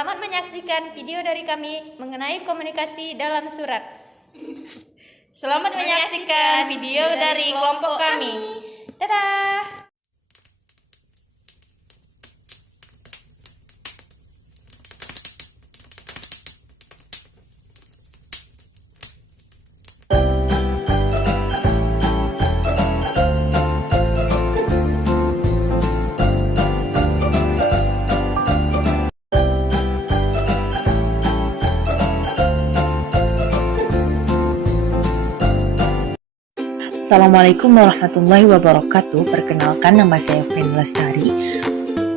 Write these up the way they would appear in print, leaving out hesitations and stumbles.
Selamat menyaksikan video dari kami mengenai komunikasi dalam surat. Selamat menyaksikan video dari kelompok kami. Dadah! Assalamualaikum warahmatullahi wabarakatuh. Perkenalkan, nama saya Feni Lestari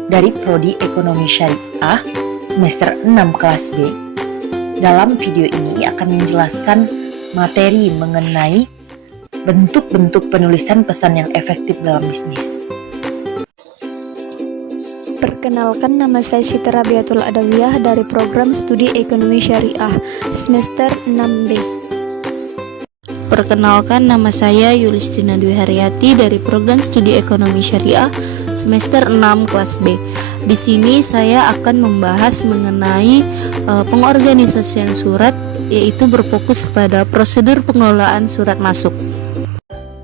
dari Prodi Ekonomi Syariah semester 6 kelas B. Dalam video ini akan menjelaskan materi mengenai bentuk-bentuk penulisan pesan yang efektif dalam bisnis. Perkenalkan, nama saya Siti Rabiatul Adawiyah dari program studi Ekonomi Syariah semester 6B. Perkenalkan, nama saya Yulistina Dwi Haryati dari program studi Ekonomi Syariah semester 6 kelas B. Di sini saya akan membahas mengenai pengorganisasian surat, yaitu berfokus kepada prosedur pengelolaan surat masuk.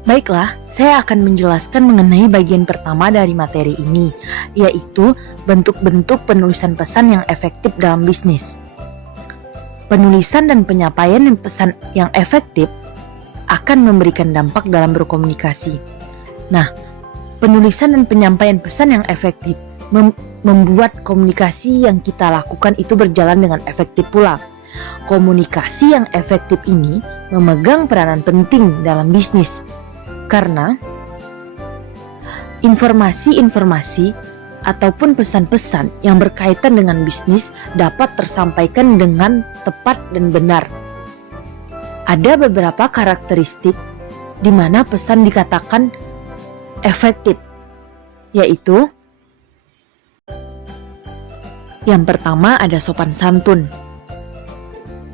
Baiklah, saya akan menjelaskan mengenai bagian pertama dari materi ini, yaitu bentuk-bentuk penulisan pesan yang efektif dalam bisnis. Penulisan dan penyampaian pesan yang efektif akan memberikan dampak dalam berkomunikasi. Nah, penulisan dan penyampaian pesan yang efektif membuat komunikasi yang kita lakukan itu berjalan dengan efektif pula. Komunikasi yang efektif ini memegang peranan penting dalam bisnis, karena informasi-informasi ataupun pesan-pesan yang berkaitan dengan bisnis dapat tersampaikan dengan tepat dan benar. Ada beberapa karakteristik di mana pesan dikatakan efektif, yaitu yang pertama ada sopan santun.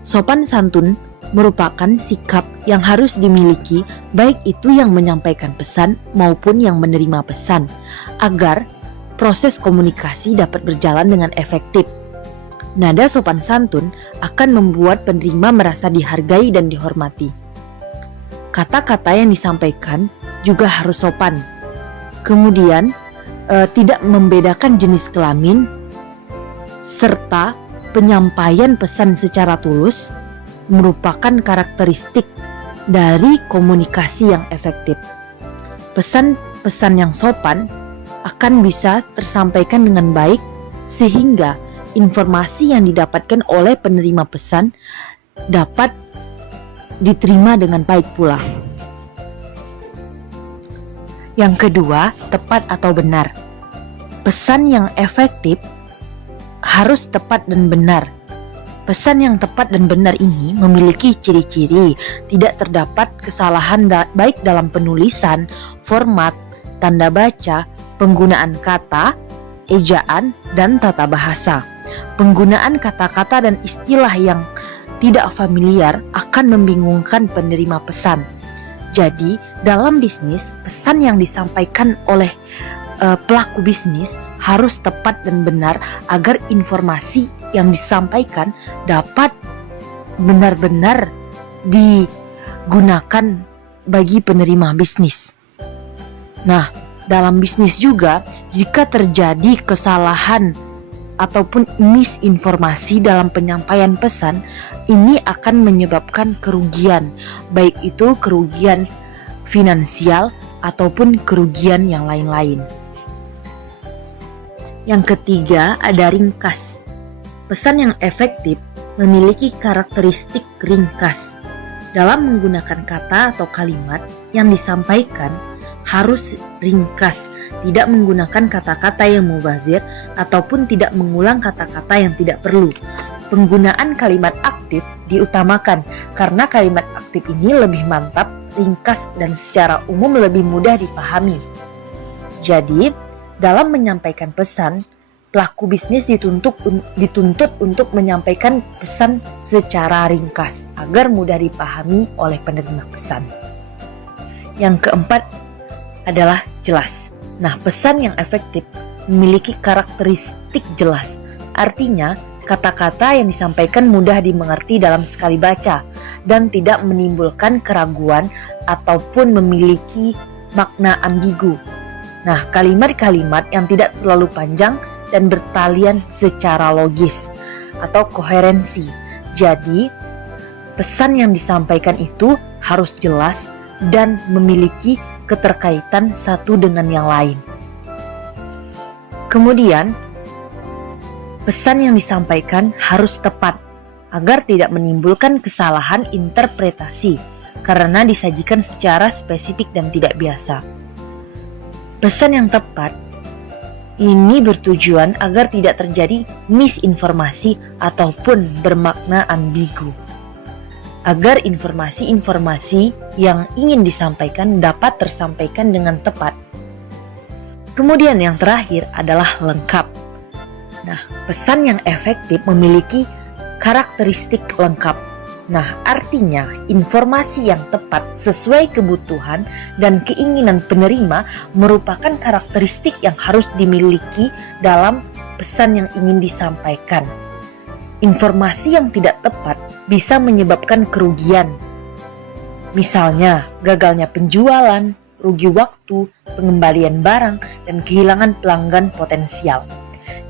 Sopan santun merupakan sikap yang harus dimiliki baik itu yang menyampaikan pesan maupun yang menerima pesan, agar proses komunikasi dapat berjalan dengan efektif. Nada sopan santun akan membuat penerima merasa dihargai dan dihormati. Kata-kata yang disampaikan juga harus sopan. Kemudian, tidak membedakan jenis kelamin, serta penyampaian pesan secara tulus merupakan karakteristik dari komunikasi yang efektif. Pesan-pesan yang sopan akan bisa tersampaikan dengan baik, sehingga informasi yang didapatkan oleh penerima pesan dapat diterima dengan baik pula. Yang kedua, tepat atau benar. Pesan yang efektif harus tepat dan benar. Pesan yang tepat dan benar ini memiliki ciri-ciri tidak terdapat kesalahan baik dalam penulisan, format, tanda baca, penggunaan kata, ejaan, dan tata bahasa. Penggunaan kata-kata dan istilah yang tidak familiar akan membingungkan penerima pesan. Jadi, dalam bisnis, pesan yang disampaikan oleh pelaku bisnis harus tepat dan benar agar informasi yang disampaikan dapat benar-benar digunakan bagi penerima bisnis. Nah, dalam bisnis juga, jika terjadi kesalahan ataupun misinformasi dalam penyampaian pesan, ini akan menyebabkan kerugian, baik itu kerugian finansial ataupun kerugian yang lain-lain. Yang ketiga, ada ringkas. Pesan yang efektif memiliki karakteristik ringkas. Dalam menggunakan kata atau kalimat yang disampaikan harus ringkas, tidak menggunakan kata-kata yang mubazir ataupun tidak mengulang kata-kata yang tidak perlu. Penggunaan kalimat aktif diutamakan karena kalimat aktif ini lebih mantap, ringkas, dan secara umum lebih mudah dipahami. Jadi, dalam menyampaikan pesan, pelaku bisnis dituntut untuk menyampaikan pesan secara ringkas agar mudah dipahami oleh penerima pesan. Yang keempat adalah jelas. Nah, pesan yang efektif memiliki karakteristik jelas. Artinya, Kata-kata yang disampaikan mudah dimengerti dalam sekali baca dan tidak menimbulkan keraguan ataupun memiliki makna ambigu. Nah, kalimat-kalimat yang tidak terlalu panjang dan bertalian secara logis atau koherensi. Jadi, pesan yang disampaikan itu harus jelas dan memiliki keterkaitan satu dengan yang lain. Kemudian, pesan yang disampaikan harus tepat agar tidak menimbulkan kesalahan interpretasi karena disajikan secara spesifik dan tidak biasa. Pesan yang tepat ini bertujuan agar tidak terjadi misinformasi ataupun bermakna ambigu, agar informasi-informasi yang ingin disampaikan dapat tersampaikan dengan tepat. Kemudian yang terakhir adalah lengkap. Nah, pesan yang efektif memiliki karakteristik lengkap. Nah, artinya informasi yang tepat sesuai kebutuhan dan keinginan penerima merupakan karakteristik yang harus dimiliki dalam pesan yang ingin disampaikan. Informasi yang tidak tepat bisa menyebabkan kerugian. Misalnya, gagalnya penjualan, rugi waktu, pengembalian barang, dan kehilangan pelanggan potensial.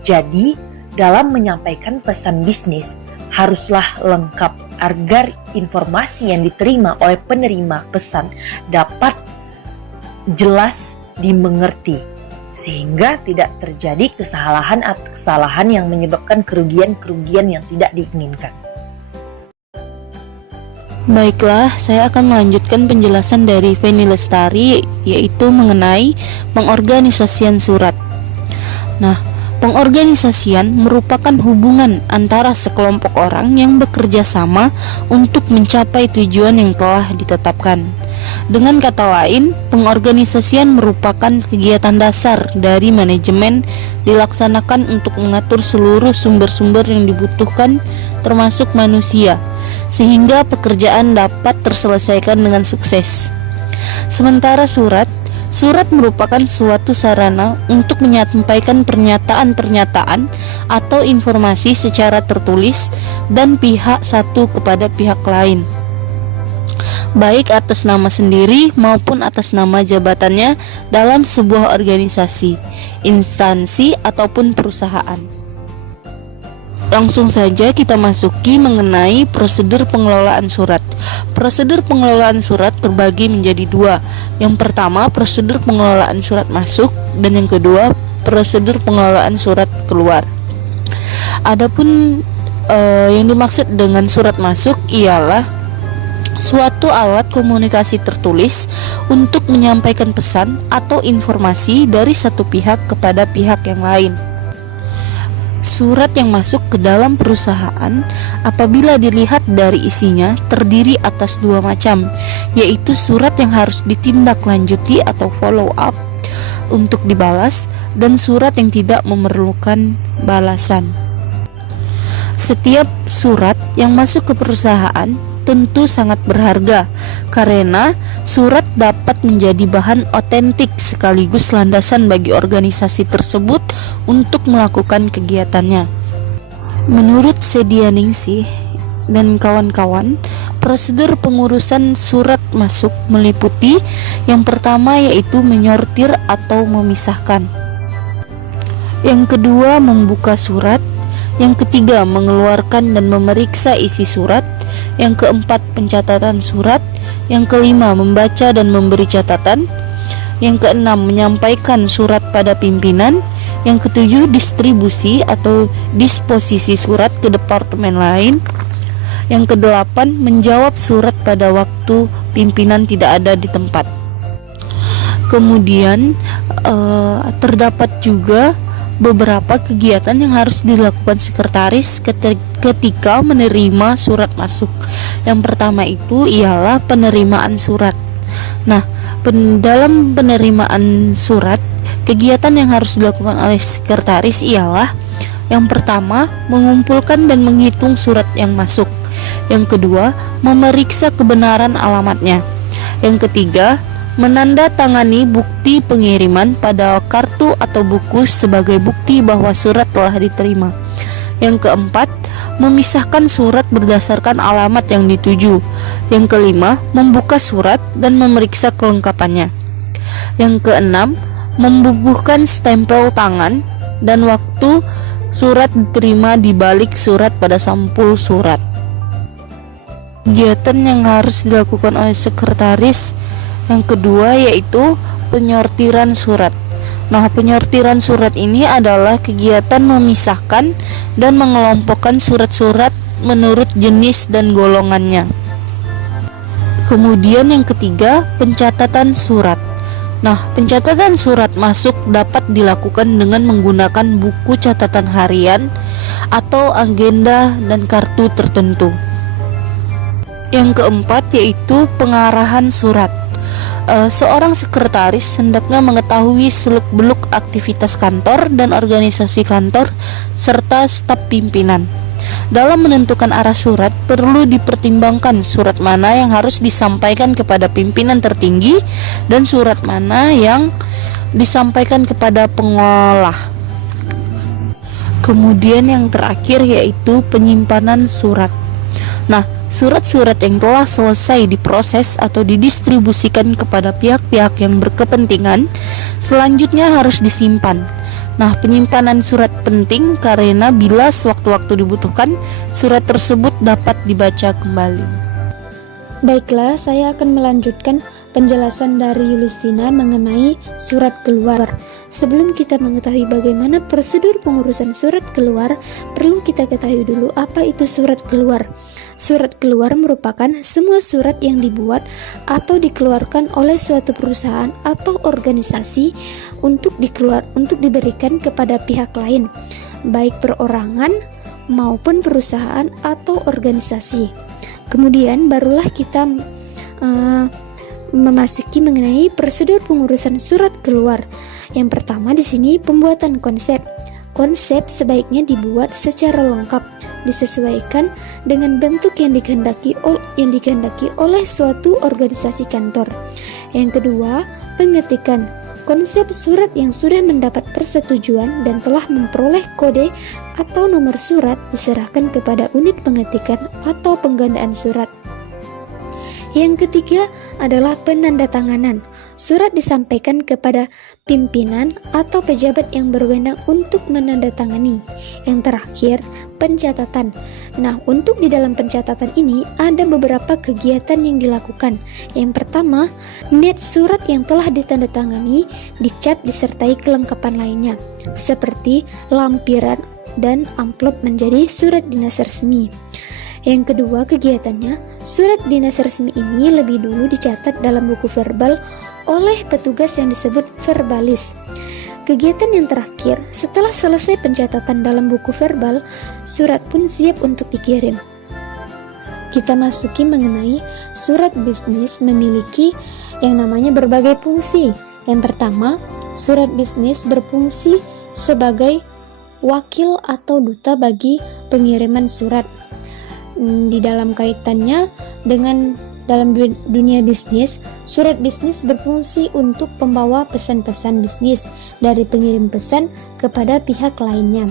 Jadi, dalam menyampaikan pesan bisnis, haruslah lengkap agar informasi yang diterima oleh penerima pesan dapat jelas dimengerti, sehingga tidak terjadi kesalahan atau kesalahan yang menyebabkan kerugian-kerugian yang tidak diinginkan. Baiklah, saya akan melanjutkan penjelasan dari Feni Lestari, yaitu mengenai pengorganisasian surat. Nah, pengorganisasian merupakan hubungan antara sekelompok orang yang bekerja sama untuk mencapai tujuan yang telah ditetapkan. Dengan kata lain, pengorganisasian merupakan kegiatan dasar dari manajemen dilaksanakan untuk mengatur seluruh sumber-sumber yang dibutuhkan termasuk manusia, sehingga pekerjaan dapat terselesaikan dengan sukses. Sementara surat merupakan suatu sarana untuk menyampaikan pernyataan-pernyataan atau informasi secara tertulis dan pihak satu kepada pihak lain, baik atas nama sendiri maupun atas nama jabatannya dalam sebuah organisasi, instansi, ataupun perusahaan. Langsung saja kita masuki mengenai prosedur pengelolaan surat. Prosedur pengelolaan surat terbagi menjadi dua. Yang pertama, prosedur pengelolaan surat masuk, dan yang kedua, prosedur pengelolaan surat keluar. Adapun yang dimaksud dengan surat masuk ialah suatu alat komunikasi tertulis untuk menyampaikan pesan atau informasi dari satu pihak kepada pihak yang lain. Surat yang masuk ke dalam perusahaan apabila dilihat dari isinya terdiri atas dua macam, yaitu surat yang harus ditindaklanjuti atau follow up untuk dibalas, dan surat yang tidak memerlukan balasan. Setiap surat yang masuk ke perusahaan tentu sangat berharga karena surat dapat menjadi bahan otentik sekaligus landasan bagi organisasi tersebut untuk melakukan kegiatannya. Menurut Sedianingsih dan kawan-kawan, prosedur pengurusan surat masuk meliputi yang pertama yaitu menyortir atau memisahkan, yang kedua membuka surat, yang ketiga mengeluarkan dan memeriksa isi surat, yang keempat pencatatan surat, yang kelima membaca dan memberi catatan, yang keenam menyampaikan surat pada pimpinan, yang ketujuh distribusi atau disposisi surat ke departemen lain, yang kedelapan menjawab surat pada waktu pimpinan tidak ada di tempat. Kemudian terdapat juga beberapa kegiatan yang harus dilakukan sekretaris ketika menerima surat masuk. Yang pertama itu ialah penerimaan surat. Nah, dalam penerimaan surat, kegiatan yang harus dilakukan oleh sekretaris ialah yang pertama, mengumpulkan dan menghitung surat yang masuk. Yang kedua, memeriksa kebenaran alamatnya. Yang ketiga, menandatangani bukti pengiriman pada kartu atau buku sebagai bukti bahwa surat telah diterima. Yang keempat, memisahkan surat berdasarkan alamat yang dituju. Yang kelima, membuka surat dan memeriksa kelengkapannya. Yang keenam, membubuhkan stempel tangan dan waktu surat diterima di balik surat pada sampul surat. Kegiatan yang harus dilakukan oleh sekretaris yang kedua yaitu penyortiran surat. Nah, penyortiran surat ini adalah kegiatan memisahkan dan mengelompokkan surat-surat menurut jenis dan golongannya. Kemudian yang ketiga, pencatatan surat. Nah, pencatatan surat masuk dapat dilakukan dengan menggunakan buku catatan harian atau agenda dan kartu tertentu. Yang keempat yaitu pengarahan surat. Seorang sekretaris hendaknya mengetahui seluk-beluk aktivitas kantor dan organisasi kantor serta staf pimpinan. Dalam menentukan arah surat, perlu dipertimbangkan surat mana yang harus disampaikan kepada pimpinan tertinggi dan surat mana yang disampaikan kepada pengolah. Kemudian yang terakhir yaitu penyimpanan surat. Nah, surat-surat yang telah selesai diproses atau didistribusikan kepada pihak-pihak yang berkepentingan selanjutnya harus disimpan. Nah, penyimpanan surat penting karena bila sewaktu-waktu dibutuhkan, surat tersebut dapat dibaca kembali. Baiklah, saya akan melanjutkan penjelasan dari Yulistina mengenai surat keluar. Sebelum kita mengetahui bagaimana prosedur pengurusan surat keluar, perlu kita ketahui dulu apa itu surat keluar. Surat keluar merupakan semua surat yang dibuat atau dikeluarkan oleh suatu perusahaan atau organisasi untuk diberikan kepada pihak lain, baik perorangan maupun perusahaan atau organisasi. Kemudian barulah kita memasuki mengenai prosedur pengurusan surat keluar. Yang pertama di sini pembuatan konsep. Konsep sebaiknya dibuat secara lengkap, disesuaikan dengan bentuk yang dikehendaki oleh suatu organisasi kantor. Yang kedua, pengetikan. Konsep surat yang sudah mendapat persetujuan dan telah memperoleh kode atau nomor surat diserahkan kepada unit pengetikan atau penggandaan surat. Yang ketiga adalah penandatanganan. Surat disampaikan kepada pimpinan atau pejabat yang berwenang untuk menandatangani. Yang terakhir, pencatatan. Nah, untuk di dalam pencatatan ini ada beberapa kegiatan yang dilakukan. Yang pertama, niat surat yang telah ditandatangani dicap disertai kelengkapan lainnya, seperti lampiran dan amplop menjadi surat dinas resmi. Yang kedua kegiatannya, surat dinas resmi ini lebih dulu dicatat dalam buku verbal oleh petugas yang disebut verbalis. Kegiatan yang terakhir, setelah selesai pencatatan dalam buku verbal, surat pun siap untuk dikirim. Kita masuki mengenai surat bisnis memiliki yang namanya berbagai fungsi. Yang pertama, surat bisnis berfungsi sebagai wakil atau duta bagi pengiriman surat. Di dalam kaitannya dengan dalam dunia bisnis, surat bisnis berfungsi untuk pembawa pesan-pesan bisnis dari pengirim pesan kepada pihak lainnya.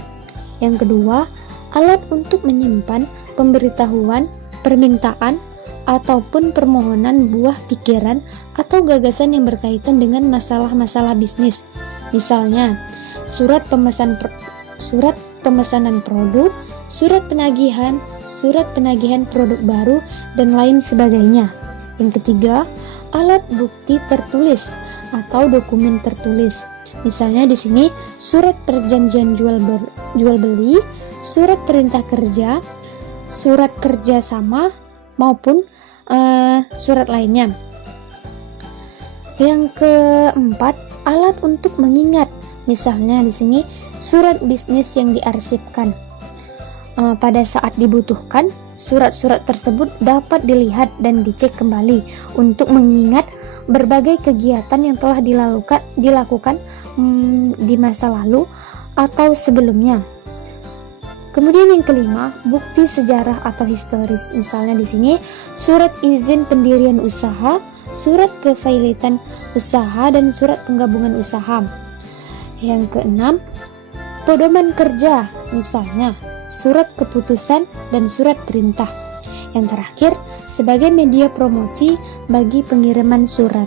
Yang kedua, alat untuk menyimpan pemberitahuan, permintaan, ataupun permohonan buah pikiran atau gagasan yang berkaitan dengan masalah-masalah bisnis. Misalnya, surat pemesanan produk, surat penagihan produk baru, dan lain sebagainya. Yang ketiga, alat bukti tertulis atau dokumen tertulis. Misalnya di sini surat perjanjian jual beli, surat perintah kerja, surat kerjasama maupun surat lainnya. Yang keempat, alat untuk mengingat. Misalnya di sini surat bisnis yang diarsipkan. Pada saat dibutuhkan, surat-surat tersebut dapat dilihat dan dicek kembali untuk mengingat berbagai kegiatan yang telah dilakukan di masa lalu atau sebelumnya. Kemudian yang kelima, bukti sejarah atau historis. Misalnya di sini surat izin pendirian usaha, surat kevailitan usaha, dan surat penggabungan usaha. Yang keenam, pedoman kerja. Misalnya surat keputusan, dan surat perintah. Yang terakhir, sebagai media promosi bagi pengiriman surat.